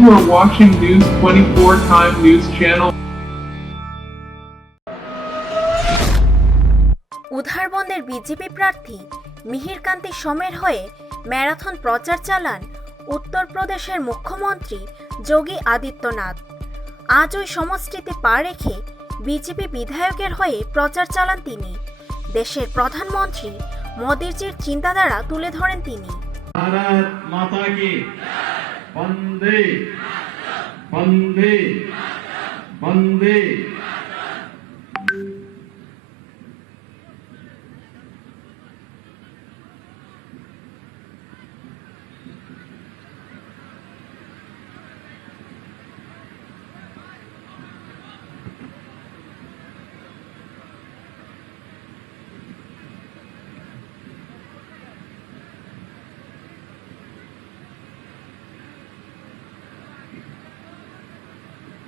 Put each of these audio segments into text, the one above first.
You are watching News 24 Time News Channel. উধারবন্দের BJP প্রার্থী মিহিরকান্তি সোমের হয়ে marathon প্রচার চালান উত্তরপ্রদেশের মুখ্যমন্ত্রী যোগী আদিত্যনাথ। আজ ওই সমষ্টিতে পা রেখে বিজেপি বিধায়কের হয়ে প্রচার চালান তিনি। দেশের প্রধানমন্ত্রী মোদিজির চিন্তাধারা তুলে ধরেন তিনি। भारत माता की वंदे वंदे वंदे।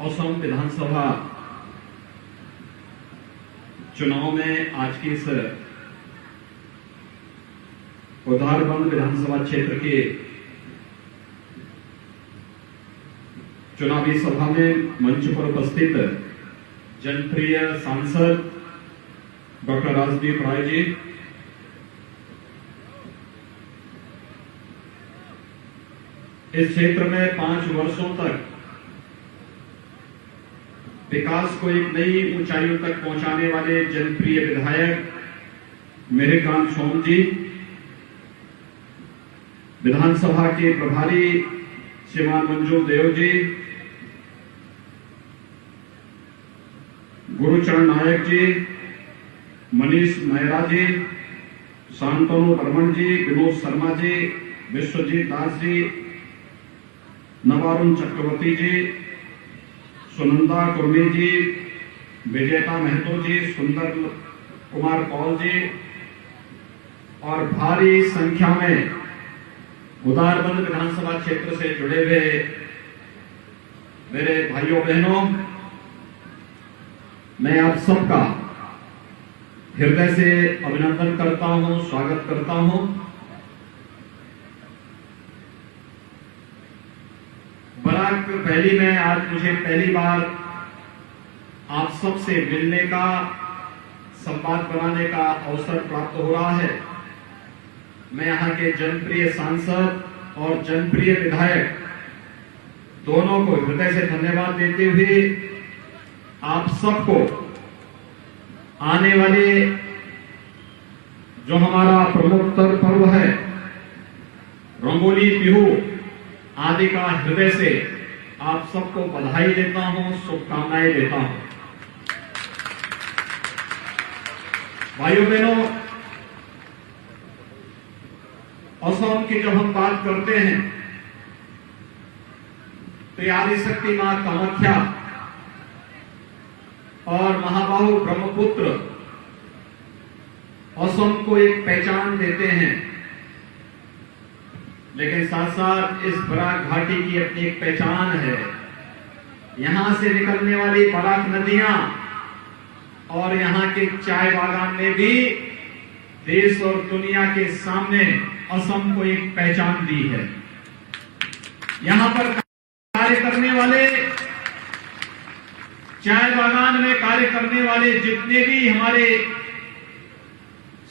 असम विधानसभा चुनाव में आज की इस उधारबंद विधानसभा क्षेत्र के चुनावी सभा में मंच पर उपस्थित जनप्रिय सांसद डॉक्टर राजदीप राय जी, इस क्षेत्र में 5 वर्षों तक विकास को एक नई ऊंचाइयों तक पहुंचाने वाले जनप्रिय विधायक मिहिरकांत सोम जी, विधानसभा के प्रभारी श्रीमान मंजूर देव जी, गुरुचरण नायक जी, मनीष मेहरा जी, शांतनु बर्मन जी, विनोद शर्मा जी, विश्वजीत दास जी, नवारुण चक्रवर्ती जी, सुनंदा कुर्मी जी, विजेता महतो जी, सुंदर कुमार कौल जी और भारी संख्या में उधारबंद विधानसभा क्षेत्र से जुड़े हुए मेरे भाइयों बहनों, मैं आप सबका हृदय से अभिनंदन करता हूं, स्वागत करता हूं। पहली में आज मुझे पहली बार आप सबसे मिलने का, संवाद बनाने का अवसर प्राप्त हो रहा है। मैं यहाँ के जनप्रिय सांसद और जनप्रिय विधायक दोनों को हृदय से धन्यवाद देते हुए आप सबको आने वाले जो हमारा प्रमुख पर्व है रंगोली बिहू आदि का हृदय से आप सबको बधाई देता हूं, शुभकामनाएं देता हूं। भाइयों बहनों, असम की जब हम बात करते हैं तो आदि शक्ति मां कामाख्या और महाबाहु ब्रह्मपुत्र असम को एक पहचान देते हैं, लेकिन साथ साथ इस बराक घाटी की अपनी एक पहचान है। यहां से निकलने वाली बराक नदियां और यहां के चाय बागान ने भी देश और दुनिया के सामने असम को एक पहचान दी है। यहां पर कार्य करने वाले, चाय बागान में कार्य करने वाले जितने भी हमारे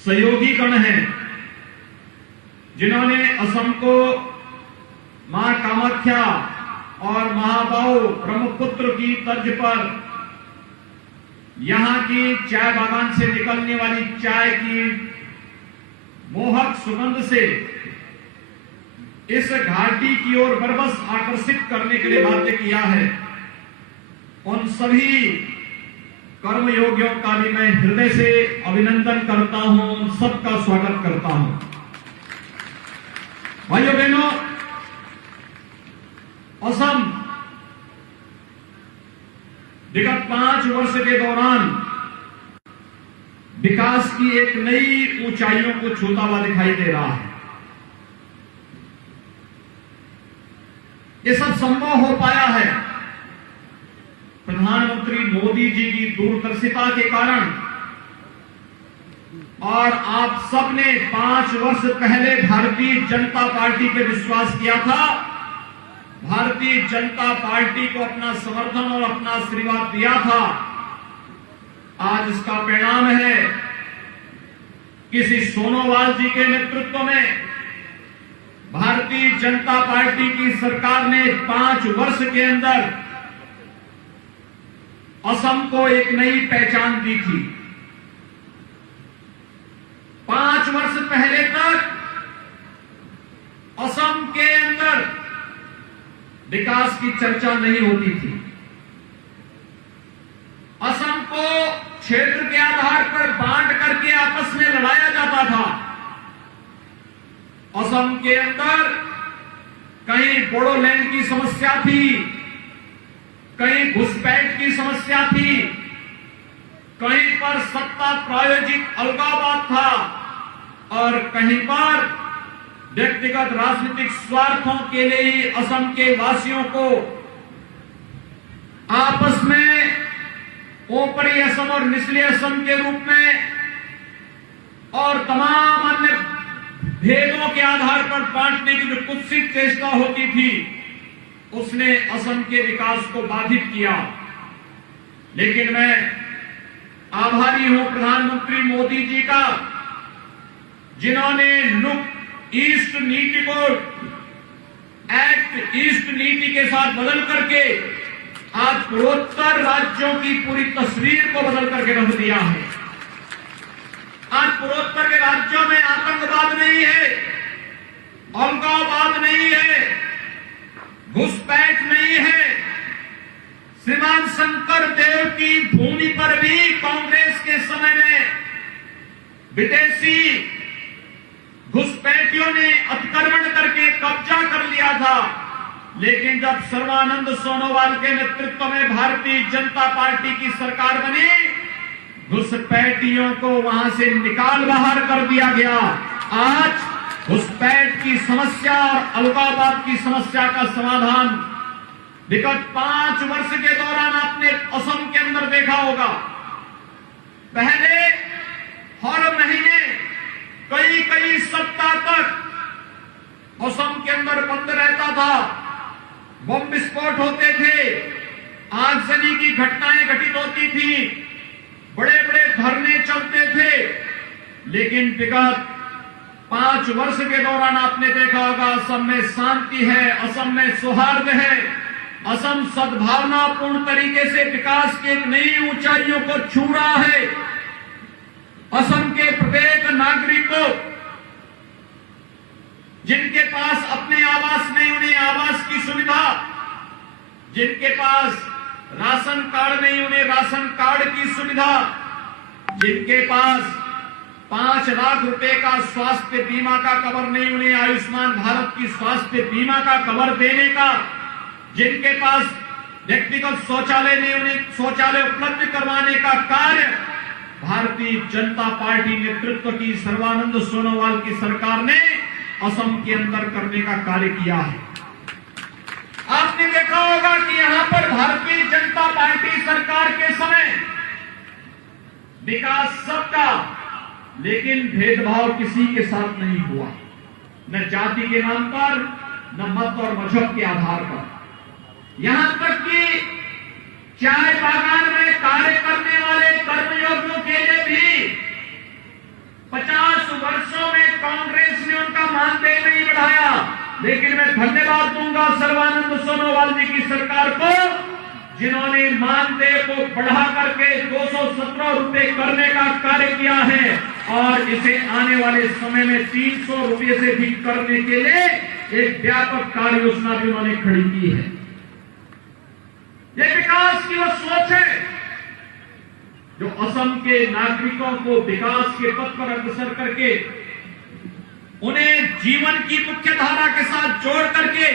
सहयोगी गण हैं, जिन्होंने असम को मां कामाख्या और महाबाहु ब्रह्मपुत्र की तर्ज पर यहां की चाय बागान से निकलने वाली चाय की मोहक सुगंध से इस घाटी की ओर बरबस आकर्षित करने के लिए बाध्य किया है, उन सभी कर्मयोगियों का भी मैं हृदय से अभिनंदन करता हूं, उन सबका स्वागत करता हूं। भाइयों बहनों, असम विगत 5 वर्ष के दौरान विकास की एक नई ऊंचाइयों को छूता हुआ दिखाई दे रहा है। ये सब संभव हो पाया है प्रधानमंत्री मोदी जी की दूरदर्शिता के कारण और आप सबने 5 वर्ष पहले भारतीय जनता पार्टी पे विश्वास किया था भारतीय जनता पार्टी को अपना समर्थन और अपना आशीर्वाद दिया था, आज इसका परिणाम है किसी सोनोवाल जी के नेतृत्व में भारतीय जनता पार्टी की सरकार ने 5 वर्ष के अंदर असम को एक नई पहचान दी थी। 5 वर्ष पहले तक असम के अंदर विकास की चर्चा नहीं होती थी। असम को क्षेत्र के आधार पर बांट करके आपस में लड़ाया जाता था। असम के अंदर कहीं बोडोलैंड की समस्या थी, कहीं घुसपैठ की समस्या थी, कहीं पर सत्ता प्रायोजित अलगाववाद था और कहीं पर व्यक्तिगत राजनीतिक स्वार्थों के लिए ही असम के वासियों को आपस में ऊपरी असम और निचले असम के रूप में और तमाम अन्य भेदों के आधार पर बांटने की जो कुत्सित चेष्टा होती थी, उसने असम के विकास को बाधित किया। लेकिन मैं आभारी हूं प्रधानमंत्री मोदी जी का, जिन्होंने लुक ईस्ट नीति को एक्ट ईस्ट नीति के साथ बदल करके आज पूर्वोत्तर राज्यों की पूरी तस्वीर को बदल करके रख दिया है। आज पूर्वोत्तर के राज्यों में आतंकवाद नहीं है, अलगाववाद नहीं है, घुसपैठ नहीं है। श्रीमान शंकर देव की भूमि पर भी कांग्रेस के समय में विदेशी घुसपैठियों ने अतिक्रमण करके कब्जा कर लिया था, लेकिन जब सर्बानंद सोनोवाल के नेतृत्व में भारतीय जनता पार्टी की सरकार बनी, घुसपैठियों को वहां से निकाल बाहर कर दिया गया। आज घुसपैठ की समस्या और अलगाववाद की समस्या का समाधान विगत 5 वर्ष के दौरान आपने असम के अंदर देखा होगा। पहले हर महीने कई सप्ताह तक असम के अंदर बंद रहता था, बम विस्फोट होते थे, आगजनी की घटनाएं घटित होती थी, बड़े बड़े धरने चलते थे। लेकिन विगत 5 वर्ष के दौरान आपने देखा होगा असम में शांति है, असम में सौहार्द है, असम सद्भावनापूर्ण तरीके से विकास की एक नई ऊंचाइयों को छू रहा है। असम के प्रत्येक नागरिक को, जिनके पास अपने आवास नहीं, उन्हें आवास की सुविधा, जिनके पास राशन कार्ड नहीं, उन्हें राशन कार्ड की सुविधा, जिनके पास 5 लाख रुपए का स्वास्थ्य बीमा का कवर नहीं, उन्हें आयुष्मान भारत की स्वास्थ्य बीमा का कवर देने का, जिनके पास व्यक्तिगत शौचालय नहीं, उन्हें शौचालय उपलब्ध करवाने का कार्य भारतीय जनता पार्टी नेतृत्व की सर्बानंद सोनोवाल की सरकार ने असम के अंदर करने का कार्य किया है। आपने देखा होगा कि यहां पर भारतीय जनता पार्टी सरकार के समय विकास सबका, लेकिन भेदभाव किसी के साथ नहीं हुआ, न जाति के नाम पर, न मत और मजहब के आधार पर। यहां तक कि चाय बागान में कार्य करने वाले कर्मयोगियों के लिए भी 50 वर्षों में कांग्रेस ने उनका मानदेय नहीं बढ़ाया। लेकिन मैं धन्यवाद दूंगा सर्बानंद सोनोवाल जी की सरकार को, जिन्होंने मानदेय को बढ़ा करके 217 रुपए करने का कार्य किया है और इसे आने वाले समय में 300 रुपए से भी करने के लिए एक व्यापक कार्य योजना भी उन्होंने खड़ी की है। यह विकास की वो सोच है जो असम के नागरिकों को विकास के पथ पर अग्रसर करके उन्हें जीवन की मुख्य धारा के साथ जोड़ करके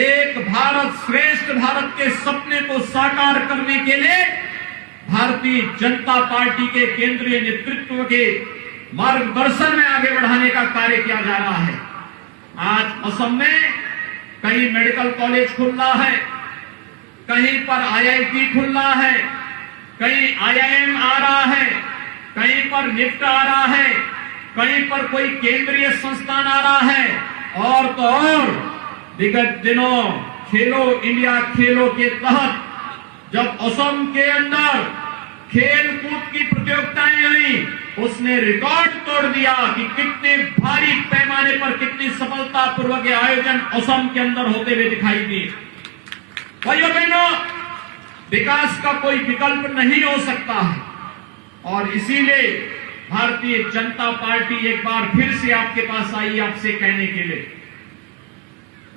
एक भारत श्रेष्ठ भारत के सपने को साकार करने के लिए भारतीय जनता पार्टी के केंद्रीय नेतृत्व के मार्गदर्शन में आगे बढ़ाने का कार्य किया जा रहा है। आज असम में कहीं मेडिकल कॉलेज खुल रहा है, कहीं पर आईआईटी खुल रहा है, कहीं आईआईएम आ रहा है, कहीं पर निफ्ट आ रहा है, कहीं पर कोई केंद्रीय संस्थान आ रहा है, और तो और विगत दिनों खेलो इंडिया खेलों के तहत जब असम के अंदर खेल कूद की प्रतियोगिताएं हुई, उसने रिकॉर्ड तोड़ दिया कि कितने भारी पैमाने पर कितनी सफलतापूर्वक आयोजन असम के अंदर होते हुए दिखाई दिए। भाइयों बहनों, विकास का कोई विकल्प नहीं हो सकता है और इसीलिए भारतीय जनता पार्टी एक बार फिर से आपके पास आई आपसे कहने के लिए।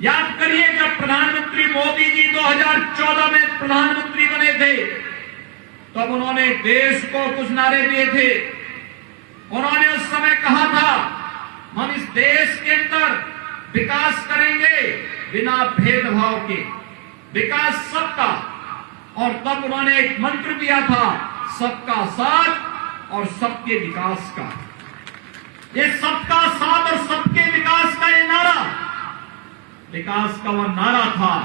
याद करिए, जब प्रधानमंत्री मोदी जी 2014 में प्रधानमंत्री बने थे तब उन्होंने देश को कुछ नारे दिए थे। उन्होंने उस समय कहा था, हम इस देश के अंदर विकास करेंगे बिना भेदभाव के, विकास सबका। और तब उन्होंने एक मंत्र दिया था, सबका साथ और सबके विकास का। ये सबका साथ और सबके विकास का ये नारा, विकास का वह नारा था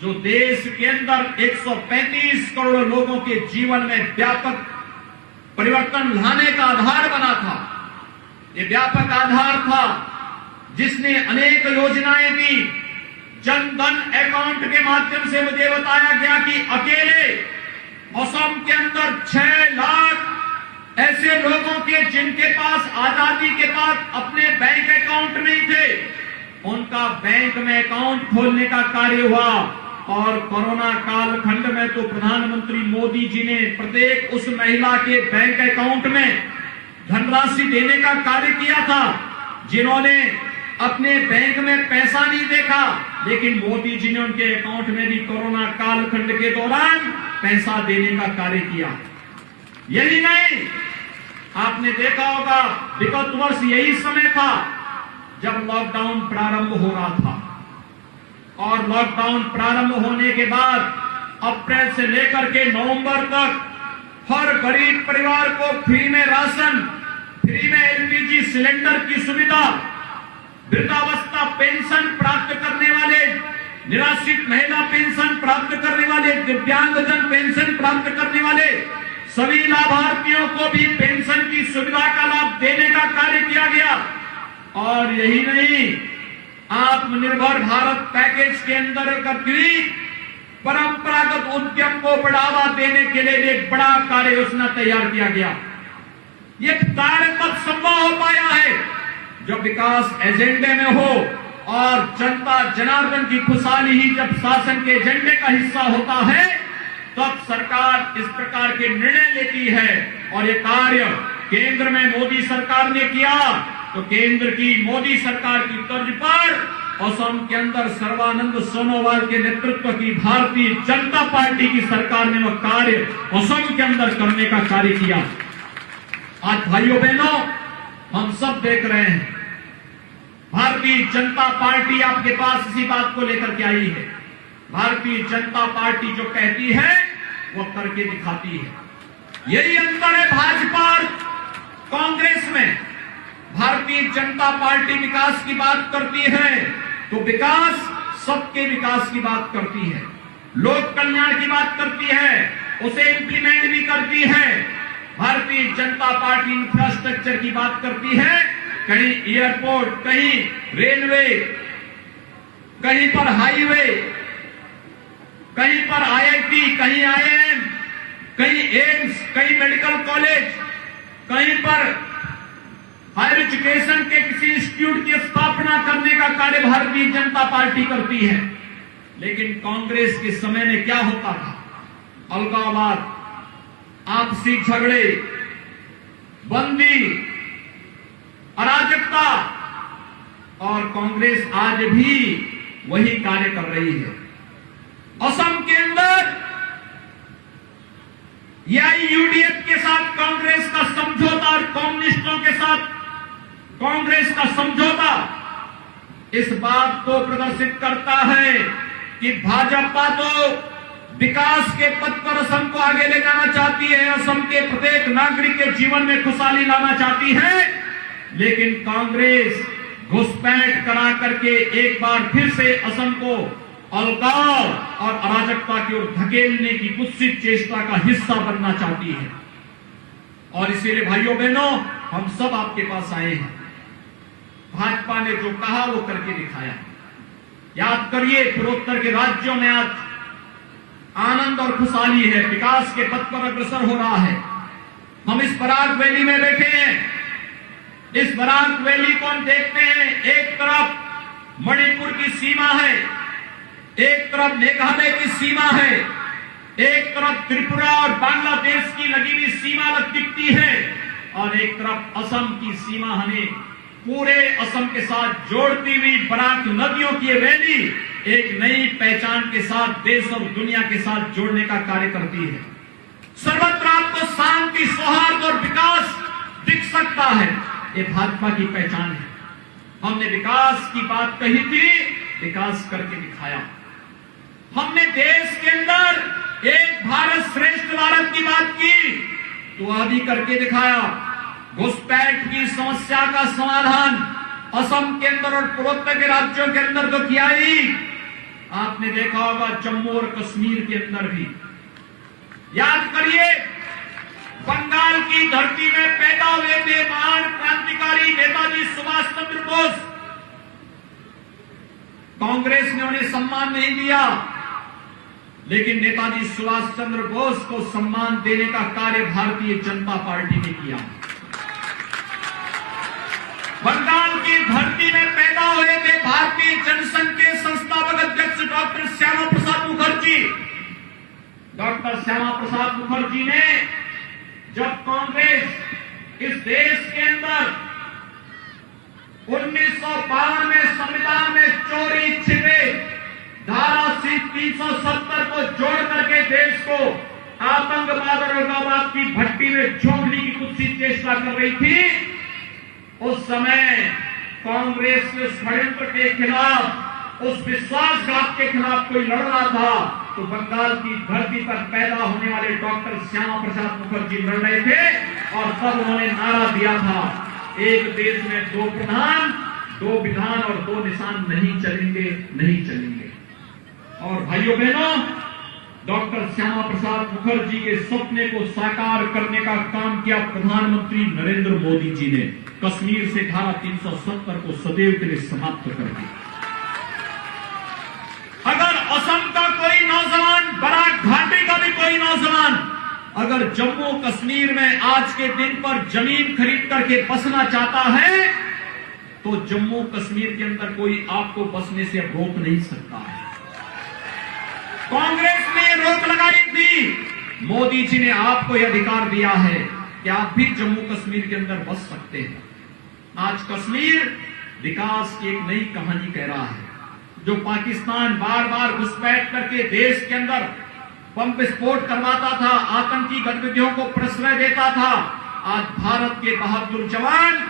जो देश के अंदर 135 करोड़ लोगों के जीवन में व्यापक परिवर्तन लाने का आधार बना था। ये व्यापक आधार था जिसने अनेक योजनाएं दी। जन धन अकाउंट के माध्यम से मुझे बताया गया कि अकेले असम के अंदर 6 लाख ऐसे लोगों के जिनके पास आजादी के बाद अपने बैंक अकाउंट नहीं थे, उनका बैंक में अकाउंट खोलने का कार्य हुआ। और कोरोना कालखंड में तो प्रधानमंत्री मोदी जी ने प्रत्येक उस महिला के बैंक अकाउंट में धनराशि देने का कार्य किया था जिन्होंने अपने बैंक में पैसा नहीं देखा, लेकिन मोदी जी ने उनके अकाउंट में भी कोरोना कालखंड के दौरान पैसा देने का कार्य किया। यही नहीं, आपने देखा होगा विगत वर्ष यही समय था जब लॉकडाउन प्रारंभ हो रहा था और लॉकडाउन प्रारंभ होने के बाद अप्रैल से लेकर के नवंबर तक हर गरीब परिवार को फ्री में राशन, फ्री में एलपीजी सिलेंडर की सुविधा, वृद्धावस्था पेंशन प्राप्त करने वाले, निराश्रित महिला पेंशन प्राप्त करने वाले, दिव्यांगजन पेंशन प्राप्त करने वाले सभी लाभार्थियों को भी पेंशन की सुविधा का लाभ देने का कार्य किया गया। और यही नहीं, आत्मनिर्भर भारत पैकेज के अंदर परंपरागत उद्यम को बढ़ावा देने के लिए एक बड़ा कार्य योजना तैयार किया गया। ये कार्य तब संभव हो पाया है जब विकास एजेंडे में हो और जनता जनार्दन की खुशहाली ही जब शासन के एजेंडे का हिस्सा होता है, तब सरकार इस प्रकार के निर्णय लेती है। और ये कार्य केंद्र में मोदी सरकार ने किया, तो केंद्र की मोदी सरकार की तर्ज पर असम के अंदर सर्बानंद सोनोवाल के नेतृत्व की भारतीय जनता पार्टी की सरकार ने वह कार्य असम के अंदर करने का कार्य किया। आज भाइयों बहनों, हम सब देख रहे हैं, भारतीय जनता पार्टी आपके पास इसी बात को लेकर के आई है। भारतीय जनता पार्टी जो कहती है वो करके दिखाती है। यही अंतर है भाजपा और कांग्रेस में। भारतीय जनता पार्टी विकास की बात करती है तो विकास, सबके विकास की बात करती है, लोक कल्याण की बात करती है, उसे इंप्लीमेंट भी करती है। भारतीय जनता पार्टी इंफ्रास्ट्रक्चर की बात करती है, कहीं एयरपोर्ट, कहीं रेलवे, कहीं पर हाईवे, कहीं पर आईआईटी, कहीं आईआईएम, कहीं एम्स, कहीं मेडिकल कॉलेज, कहीं पर हायर एजुकेशन के किसी इंस्टीट्यूट की स्थापना करने का कार्य भारतीय जनता पार्टी करती है। लेकिन कांग्रेस के समय में क्या होता था? अलगाववाद, आपसी झगड़े, बंदी, अराजकता, और कांग्रेस आज भी वही कार्य कर रही है। असम के अंदर यूडीएफ के साथ कांग्रेस का समझौता और कम्युनिस्टों के साथ कांग्रेस का समझौता इस बात को प्रदर्शित करता है कि भाजपा तो विकास के पथ पर असम को आगे ले जाना चाहती है, असम के प्रत्येक नागरिक के जीवन में खुशहाली लाना चाहती है, लेकिन कांग्रेस घुसपैठ करा करके एक बार फिर से असम को अलगाव और अराजकता की ओर धकेलने की कुत्सित चेष्टा का हिस्सा बनना चाहती है। और इसीलिए भाइयों बहनों, हम सब आपके पास आए हैं। भाजपा ने जो कहा वो करके दिखाया। याद करिए, पूर्वोत्तर के राज्यों में आज आनंद और खुशहाली है, विकास के पथ पर अग्रसर हो रहा है। हम इस बराक वैली में बैठे हैं। इस बराक वैली को हम देखते हैं, एक तरफ मणिपुर की सीमा है, एक तरफ मेघालय की सीमा है, एक तरफ त्रिपुरा और बांग्लादेश की लगी हुई सीमा दिखती है, और एक तरफ असम की सीमा हमें पूरे असम के साथ जोड़ती हुई बराक नदियों की ये वैली एक नई पहचान के साथ देश और दुनिया के साथ जोड़ने का कार्य करती है। सर्वत्र आपको शांति, सौहार्द और विकास दिख सकता है। ये भाजपा की पहचान है। हमने विकास की बात कही थी, विकास करके दिखाया। हमने देश के अंदर एक भारत श्रेष्ठ भारत की बात की, तो आदि करके दिखाया। घुसपैठ की समस्या का समाधान असम के अंदर और पूर्वोत्तर के राज्यों के अंदर तो किया ही, आपने देखा होगा जम्मू और कश्मीर के अंदर भी। याद करिए, बंगाल की धरती में पैदा हुए थे महान क्रांतिकारी नेताजी सुभाष चंद्र बोस। कांग्रेस ने उन्हें सम्मान नहीं दिया, लेकिन नेताजी सुभाष चंद्र बोस को सम्मान देने का कार्य भारतीय जनता पार्टी ने किया। बंगाल की धरती में पैदा हुए थे भारतीय जनसंघ के संस्थापक अध्यक्ष डॉक्टर श्यामा प्रसाद मुखर्जी। डॉक्टर श्यामा प्रसाद मुखर्जी ने जब कांग्रेस इस देश के अंदर 1952 में संविधान में चोरी छिपे धारा 370 को जोड़ करके देश को आतंकवाद और उग्रवाद की भट्टी में झोंकने की कुछ सी चेष्टा कर रही थी, उस समय कांग्रेस के षड्यंत्र के खिलाफ, उस विश्वासघात के खिलाफ कोई लड़ रहा था, तो बंगाल की धरती पर पैदा होने वाले डॉक्टर श्यामा प्रसाद मुखर्जी लड़ रहे थे। और तब उन्होंने नारा दिया था, एक देश में दो प्रधान, दो विधान और दो निशान नहीं चलेंगे, नहीं चलेंगे। और भाइयों बहनों, डॉक्टर श्यामा प्रसाद मुखर्जी के सपने को साकार करने का काम किया प्रधानमंत्री नरेंद्र मोदी जी ने। कश्मीर से धारा 370 को सदैव के लिए समाप्त कर दिया। अगर असम का कोई नौजवान, बराक घाटी का भी कोई नौजवान अगर जम्मू कश्मीर में आज के दिन पर जमीन खरीद करके बसना चाहता है, तो जम्मू कश्मीर के अंदर कोई आपको बसने से रोक नहीं सकता है। कांग्रेस ने रोक लगाई थी, मोदी जी ने आपको यह अधिकार दिया है कि आप भी जम्मू कश्मीर के अंदर बस सकते हैं। आज कश्मीर विकास की एक नई कहानी कह रहा है। जो पाकिस्तान बार बार घुसपैठ करके देश के अंदर बम विस्फोट करवाता था, आतंकी गतिविधियों को प्रश्रय देता था, आज भारत के बहादुर जवान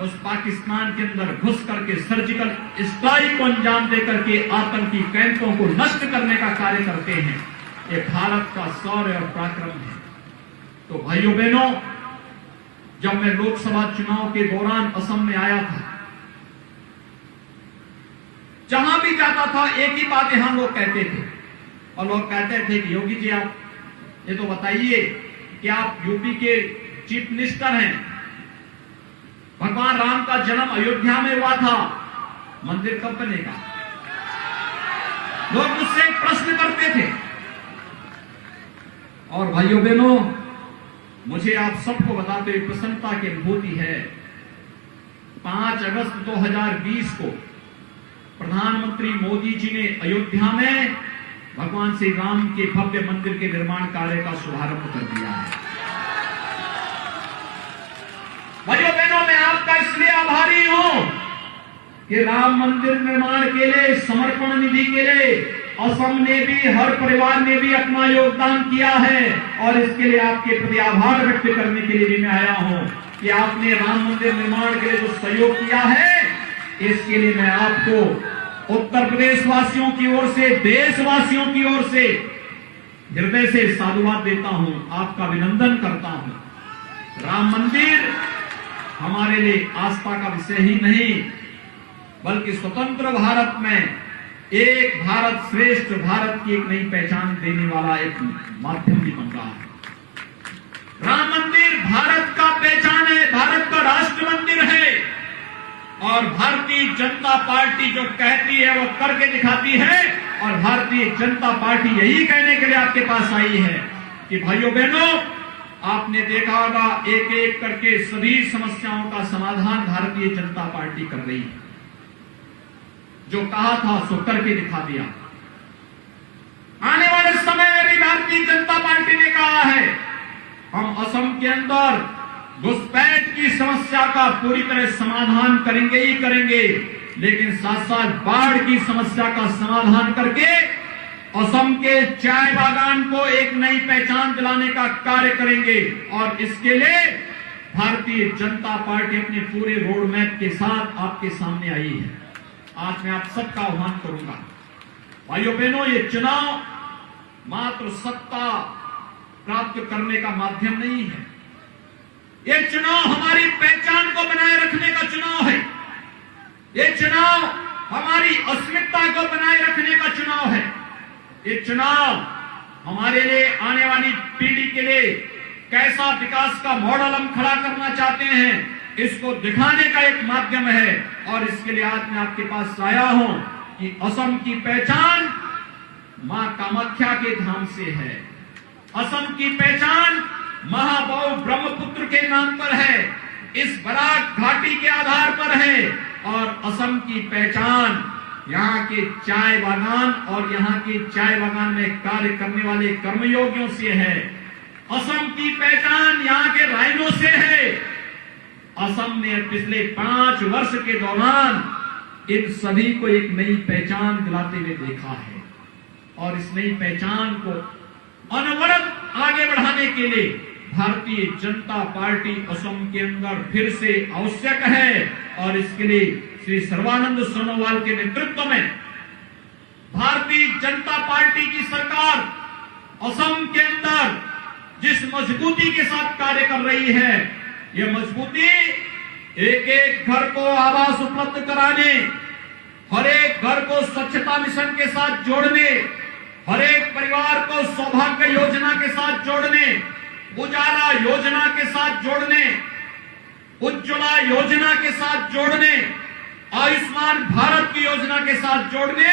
उस पाकिस्तान के अंदर घुस करके सर्जिकल स्ट्राइक को अंजाम देकर के आतंकी कैंपों को नष्ट करने का कार्य करते हैं। ये भारत का शौर्य और पराक्रम है। तो भाइयों बहनों, जब मैं लोकसभा चुनाव के दौरान असम में आया था, जहां भी जाता था एक ही बात यहां लोग कहते थे, और लोग कहते थे कि योगी जी आप ये तो बताइए कि आप यूपी के चीफ मिनिस्टर हैं, भगवान राम का जन्म अयोध्या में हुआ था, मंदिर कब बनेगा? लोग मुझसे प्रश्न करते थे। और भाइयों बहनों, मुझे आप सबको बताते हुए प्रसन्नता की अनुभूति है, 5 अगस्त 2020 को प्रधानमंत्री मोदी जी ने अयोध्या में भगवान श्री राम के भव्य मंदिर के निर्माण कार्य का शुभारंभ कर दिया है। भाइयों बहनों, मैं आपका इसलिए आभारी हूं कि राम मंदिर निर्माण के लिए, समर्पण निधि के लिए असम ने भी, हर परिवार ने भी अपना योगदान किया है। और इसके लिए आपके प्रति आभार व्यक्त करने के लिए भी मैं आया हूं कि आपने राम मंदिर निर्माण के लिए जो सहयोग किया है, इसके लिए मैं आपको उत्तर प्रदेश वासियों की ओर से, देशवासियों की ओर से हृदय से साधुवाद देता हूं, आपका अभिनंदन करता हूं। राम मंदिर हमारे लिए आस्था का विषय ही नहीं, बल्कि स्वतंत्र भारत में एक भारत श्रेष्ठ भारत की एक नई पहचान देने वाला एक माध्यम भी बन रहा है। राम मंदिर भारत का पहचान है, भारत का राष्ट्र मंदिर है। और भारतीय जनता पार्टी जो कहती है वो करके दिखाती है। और भारतीय जनता पार्टी यही कहने के लिए आपके पास आई है कि भाइयों बहनों, आपने देखा होगा एक एक करके सभी समस्याओं का समाधान भारतीय जनता पार्टी कर रही है। जो कहा था सो करके दिखा दिया। आने वाले समय में भी भारतीय जनता पार्टी ने कहा है हम असम के अंदर घुसपैठ की समस्या का पूरी तरह समाधान करेंगे ही करेंगे, लेकिन साथ साथ बाढ़ की समस्या का समाधान करके असम के चाय बागान को एक नई पहचान दिलाने का कार्य करेंगे। और इसके लिए भारतीय जनता पार्टी अपने पूरे रोड मैप के साथ आपके सामने आई है। आज मैं आप सबका आह्वान करूंगा, भाइयों बहनों, ये चुनाव मात्र सत्ता प्राप्त करने का माध्यम नहीं है। ये चुनाव हमारी पहचान को बनाए रखने का चुनाव है। ये चुनाव हमारी अस्मिता को बनाए रखने का चुनाव है। ये चुनाव हमारे लिए, आने वाली पीढ़ी के लिए कैसा विकास का मॉडल हम खड़ा करना चाहते हैं, इसको दिखाने का एक माध्यम है। और इसके लिए आज मैं आपके पास आया हूं कि असम की पहचान मां कामाख्या के धाम से है। असम की पहचान महाबाहु ब्रह्मपुत्र के नाम पर है, इस बराक घाटी के आधार पर है। और असम की पहचान यहाँ के चाय बागान और यहाँ के चाय बागान में कार्य करने वाले कर्मयोगियों से है। असम की पहचान यहाँ के राइनों से है। असम ने पिछले 5 वर्ष के दौरान इन सभी को एक नई पहचान दिलाते हुए देखा है। और इस नई पहचान को अनवरत आगे बढ़ाने के लिए भारतीय जनता पार्टी असम के अंदर फिर से आवश्यक है। और इसके लिए श्री सर्बानंद सोनोवाल के नेतृत्व में भारतीय जनता पार्टी की सरकार असम के अंदर जिस मजबूती के साथ कार्य कर रही है, यह मजबूती एक एक घर को आवास उपलब्ध कराने, हर एक घर को स्वच्छता मिशन के साथ जोड़ने, हर एक परिवार को सौभाग्य योजना के साथ जोड़ने, उजाला योजना के साथ जोड़ने, उज्ज्वला योजना के साथ जोड़ने, आयुष्मान भारत की योजना के साथ जोड़ने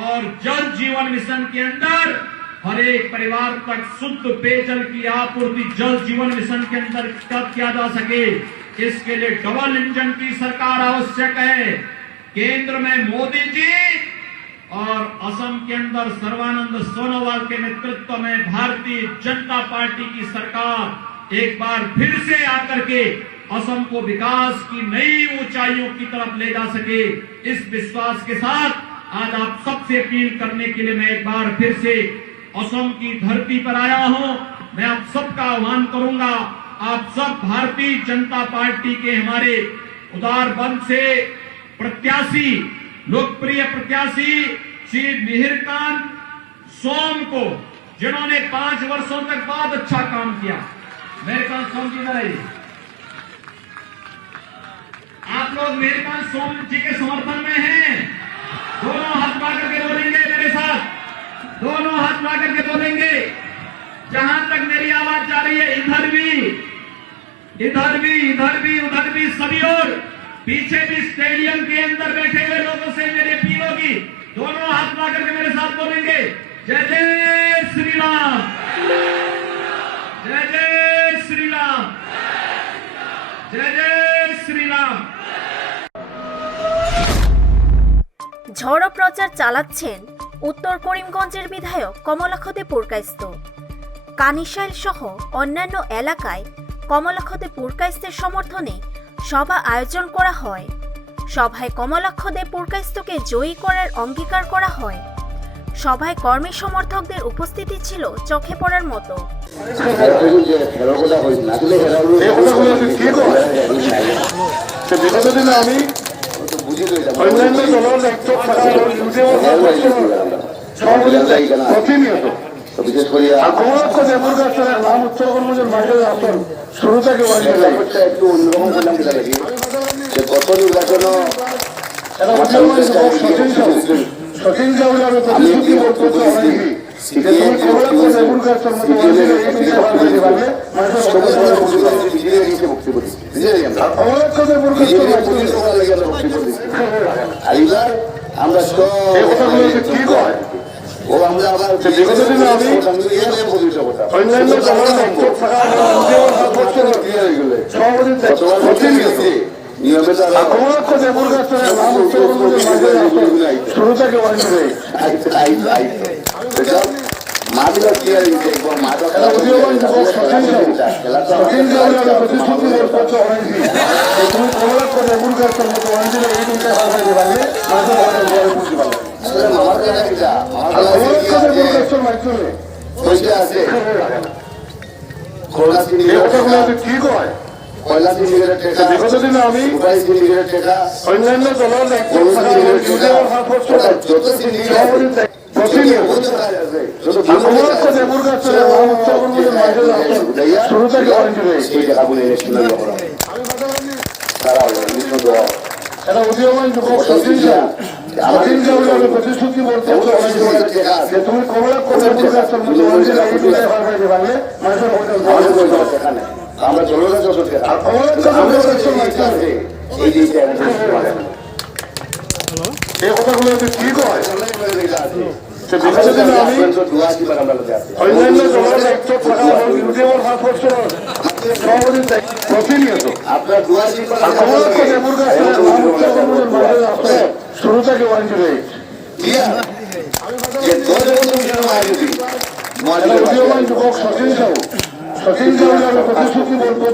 और जल जीवन मिशन के अंदर हर एक परिवार तक शुद्ध पेयजल की आपूर्ति जल जीवन मिशन के अंदर कब किया जा सके, इसके लिए डबल इंजन की सरकार आवश्यक है। केंद्र में मोदी जी और असम के अंदर सर्बानंद सोनोवाल के नेतृत्व में भारतीय जनता पार्टी की सरकार एक बार फिर से आकर के असम को विकास की नई ऊंचाइयों की तरफ ले जा सके, इस विश्वास के साथ आज आप सबसे अपील करने के लिए मैं एक बार फिर से असम की धरती पर आया हूं। मैं आप सबका आह्वान करूंगा, आप सब भारतीय जनता पार्टी के हमारे उदार बंद से प्रत्याशी, लोकप्रिय प्रत्याशी श्री मिहिरकांत सोम को, जिन्होंने 5 वर्षों तक बहुत अच्छा काम किया। मिहिरकांत सोम जी इधर आइए। आप लोग मिहिरकांत सोम जी के समर्थन में हैं? दोनों हाथ ला करके बोलेंगे मेरे साथ, दोनों हाथ ला करके बोलेंगे। जहां तक मेरी आवाज जा रही है, इधर भी, इधर भी, इधर भी, उधर भी, सभी और पीछे भी स्टेडियम के अंदर बैठे हुए लोगों से मेरी अपील होगी, दोनों हाथ ला करके मेरे साथ बोलेंगे जय जय श्री राम, जय जय श्री राम, जय जय श्री राम। ঝড়ো প্রচার চালাচ্ছেন উত্তর করিমগঞ্জের বিধায়ক কমলাক্ষদে পুরকাইস্ত। কানিশাইল সহ অন্যান্য এলাকায় কমলাক্ষদে পুরকাইস্তের সমর্থনে সভা আয়োজন করা হয়। সভায় কমলাক্ষদে পুরকাইস্তকে জয়ী করার অঙ্গীকার করা হয়। সভায় কর্মী সমর্থকদের উপস্থিতি ছিল চোখে পড়ার মতো। বিশেষ করে নাম উত্তরবঙ্গের মাঝে আসন শুরু থেকে একটু অন্যরকম করলাম যেটা দেখি যে গত নির্বাচন সচিন চাউলে আমি প্রতিশ্রুতি বক্তব্য অনেকই কমলাক্ষদে আর এবার আমরা সব ঠিক হয় ও আমরা আবার বিগত দিনে আমি অন্যান্য দলের নেতৃত্ব থাকা নিয়মিত শুরু থেকে মাদক ক্লিয়ারিং এবং মাদক ঠিক হয় কয়লা সিন্ডিকেটের টাকা বিগত দিনে আমি মোবাইল সিন্ডিকেটের টাকা অন্যান্য দলের নেতৃত্ব যত সিন্ডিকেট শুরু থেকে সেই টাকাগুলো ইলেকশনের তারা এটা উদীয়মান যুবক সচিন প্রতিশ্রুতি বলতে তুমি কমলা করে আমরা চলো না যত এই কথাগুলো ঠিক হয় আমি অন্যান্য দলের দায়িত্ব থাকা প্রতিনিয়ত আপনার শুরু থেকে উদীয়মান যুবক সচিন সাহু প্রতিশ্রুতি বলতে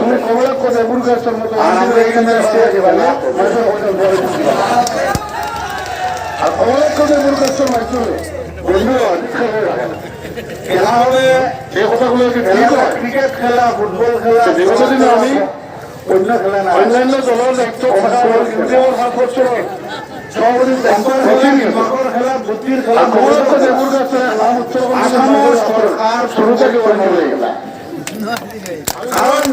তুমি কমলা করে মুরগাছের মতো আর কমলা করে মুরগাছের মাধ্যমে খেলা হবে এই কথাগুলো ঠিক হয় ক্রিকেট খেলা ফুটবল খেলা বিগত দিনে আমি অন্য খেলা না অন্যান্য দলের দায়িত্ব থাকা খেলা বুদ্ধির খেলা শুরু থেকে কারণ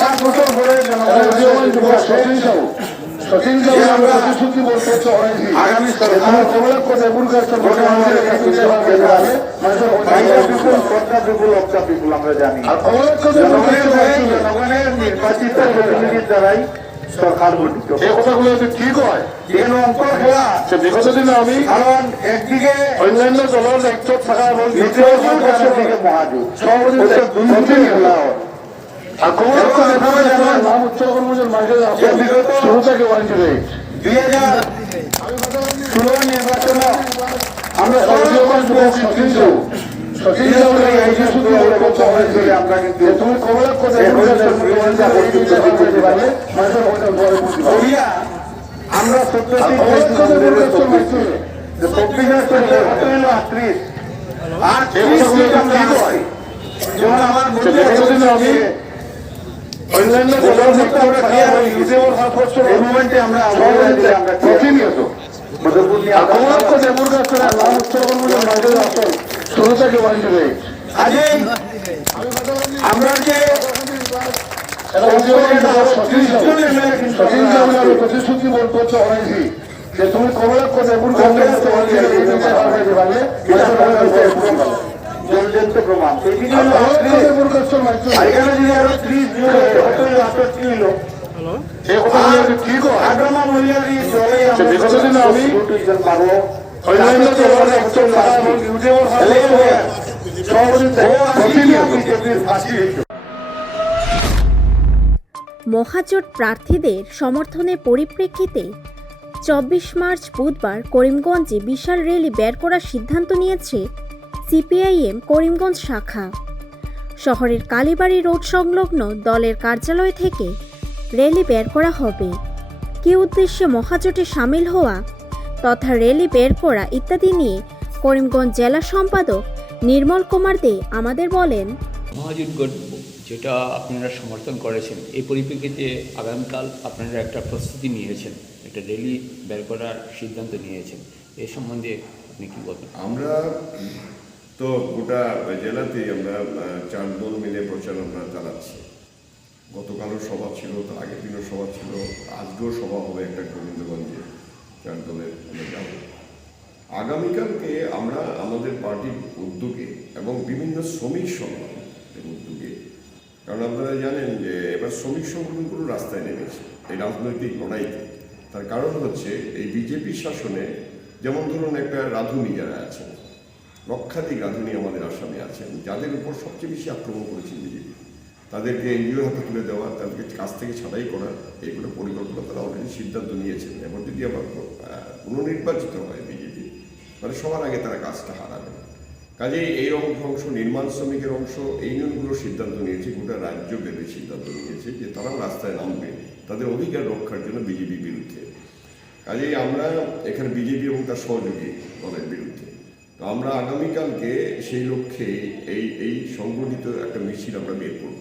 5 বছর পরে সচিন প্রতিশ্রুতি বলতে আগামী সরকার আমরা জানি জনগণের নির্বাচিত প্রতিনিধির দ্বারাই সরকার গঠিত এই কথাগুলো ঠিক হয় যে অঙ্কর খেলা বিগত দিনে আমি কারণ একদিকে অন্যান্য দলের দায়িত্ব থাকা এবং দিকে মহাজুট দুই খেলা শুরু থেকে 2016 নির্বাচন আমরা আমরা কিন্তু তুমি কমলা আমরা 34 যেমন আমার আমি অন্যান্য এই মুভমেন্টে আমরা প্রতিনিয়ত শুরু থেকে আজই আমরা যে প্রতিশ্রুতি বলতে যে তুমি কমলা জলজন্ত প্রমাণ এখানে যদি আরো 30 জন ঠিক হয় আগ্রমা মহিলা চলে বিগত দিনে আমি পাবো অন্যান্য দলের দায়িত্ব থাকা এবং মহাজোট প্রার্থীদের সমর্থনের পরিপ্রেক্ষিতে 24 মার্চ বুধবার করিমগঞ্জে বিশাল র্যালি বের করার সিদ্ধান্ত নিয়েছে সিপিআইএম করিমগঞ্জ শাখা। শহরের কালীবাড়ি রোড সংলগ্ন দলের কার্যালয় থেকে র্যালি বের করা হবে। কী উদ্দেশ্যে মহাজোটে সামিল হওয়া তথা র্যালি বের করা ইত্যাদি নিয়ে করিমগঞ্জ জেলা সম্পাদক নির্মল কুমার দে আমাদের বলেন, মহাজোট যেটা আপনারা সমর্থন করেছেন এই পরিপ্রেক্ষিতে আগামীকাল আপনারা একটা প্রস্তুতি নিয়েছেন, একটা র্যালি বের করার সিদ্ধান্ত নিয়েছেন, এ সম্বন্ধে আপনি কী বলবেন? আমরা তো গোটা জেলাতেই আমরা 4 দল মিলে প্রচারণা চালাচ্ছি। গতকালও সভা ছিল, তার আগের দিনও সভা ছিল, আজকেও সভা হবে একটা গোবিন্দগঞ্জে 4 দলের আমরা যাব। আগামীকালকে আমরা আমাদের পার্টির উদ্যোগে এবং বিভিন্ন শ্রমিক সংগঠনের উদ্যোগে কারণ আপনারা জানেন যে এবার শ্রমিক সংগঠনগুলো রাস্তায় নেমেছে এই রাজনৈতিক লড়াইতে। তার কারণ হচ্ছে এই বিজেপি শাসনে, যেমন ধরুন একটা রাঁধুনি যারা আছেন, লক্ষাধিক রাঁধুনি আমাদের আসামে আছেন, যাদের উপর সবচেয়ে বেশি আক্রমণ করেছেন বিজেপি, তাদেরকে এনজিওর হাতে তুলে দেওয়া, তাদেরকে কাজ থেকে ছাড়াই করা, এইগুলো পরিকল্পনা তারা অলরেডি সিদ্ধান্ত নিয়েছেন। এবার যদি আবার পুনর্নির্বাচিত হয় বিজেপি, মানে সবার আগে তারা কাজটা হারাবে। কাজেই এই অংশ নির্মাণ শ্রমিকের অংশ এই ইউনিয়নগুলো সিদ্ধান্ত নিয়েছে, গোটা রাজ্য ব্যাপী সিদ্ধান্ত নিয়েছে যে তারাও রাস্তায় নামবে তাদের অধিকার রক্ষার জন্য বিজেপির বিরুদ্ধে। কাজেই আমরা এখানে বিজেপি এবং তার সহযোগী দলের বিরুদ্ধে। তো আমরা আগামীকালকে সেই লক্ষ্যে এই সংগঠিত একটা মিছিল আমরা বের করব।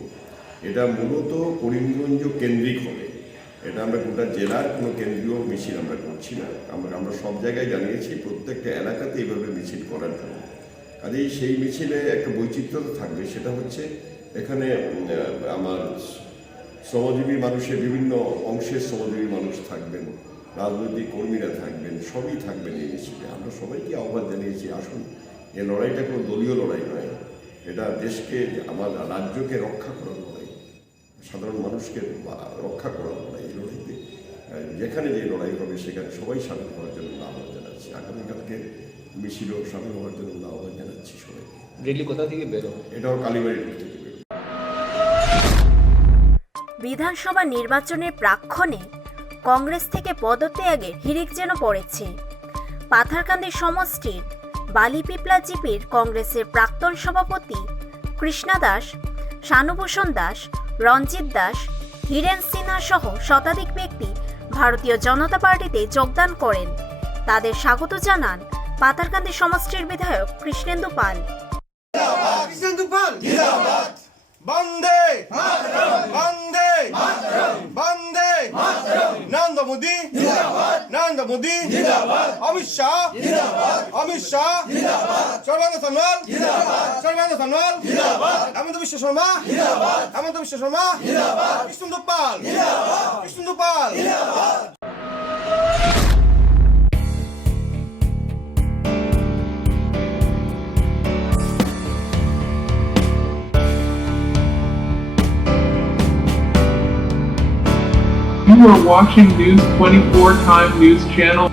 এটা মূলত করিমগঞ্জ কেন্দ্রিক হবে, এটা আমরা গোটা জেলার কোনো কেন্দ্রীয় মিছিল আমরা করছি না। আমরা সব জায়গায় জানিয়েছি প্রত্যেকটা এলাকাতে এইভাবে মিছিল করার জন্য। কাজেই সেই মিছিলে একটা বৈচিত্র্য থাকবে, সেটা হচ্ছে এখানে আমার শ্রমজীবী মানুষের বিভিন্ন অংশের শ্রমজীবী মানুষ থাকবেন, রাজনৈতিক কর্মীরা থাকবেন, সবই থাকবেন এই মিছিলে। আমরা সবাইকে আহ্বান জানিয়েছি, আসুন, এই লড়াইটা কোনো দলীয় লড়াই নয়, এটা দেশকে, আমার রাজ্যকে রক্ষা করার লড়াই, সাধারণ মানুষকে রক্ষা করার লড়াই। এই লড়াইতে যেখানে যে লড়াই হবে সেখানে সবাই সামিল হওয়ার জন্য আহ্বান জানাচ্ছি। আগামীকালকে মিছিলও সামিল হওয়ার জন্য আহ্বান জানাচ্ছি সবাই। রেলি কোথা থেকে বেরো? এটাও কালীবাড়ির থেকে বেরো। বিধানসভা নির্বাচনের প্রাক্ক্ষণে কংগ্রেস থেকে পদত্যাগের হিড়িক যেন পড়েছে। পাথারকান্দি সমষ্টির বালিপিপলা জিপির কংগ্রেসের প্রাক্তন সভাপতি কৃষ্ণা দাস, শানুভূষণ দাস, রঞ্জিত দাস, হীরেন সিনহা সহ শতাধিক ব্যক্তি ভারতীয় জনতা পার্টিতে যোগদান করেন। তাদের স্বাগত জানান পাথারকান্দি সমষ্টির বিধায়ক কৃষ্ণেন্দু পাল। বন্দে বন্দে বন্দে নরেন্দ্র মোদী নরেন্দ্র মোদী অমিত শাহ সর্বানন্দ সোনোয়াল হেমন্ত বিশ্ব শর্মা কৃষ্ণেন্দু পাল। You are watching News 24 Time News Channel.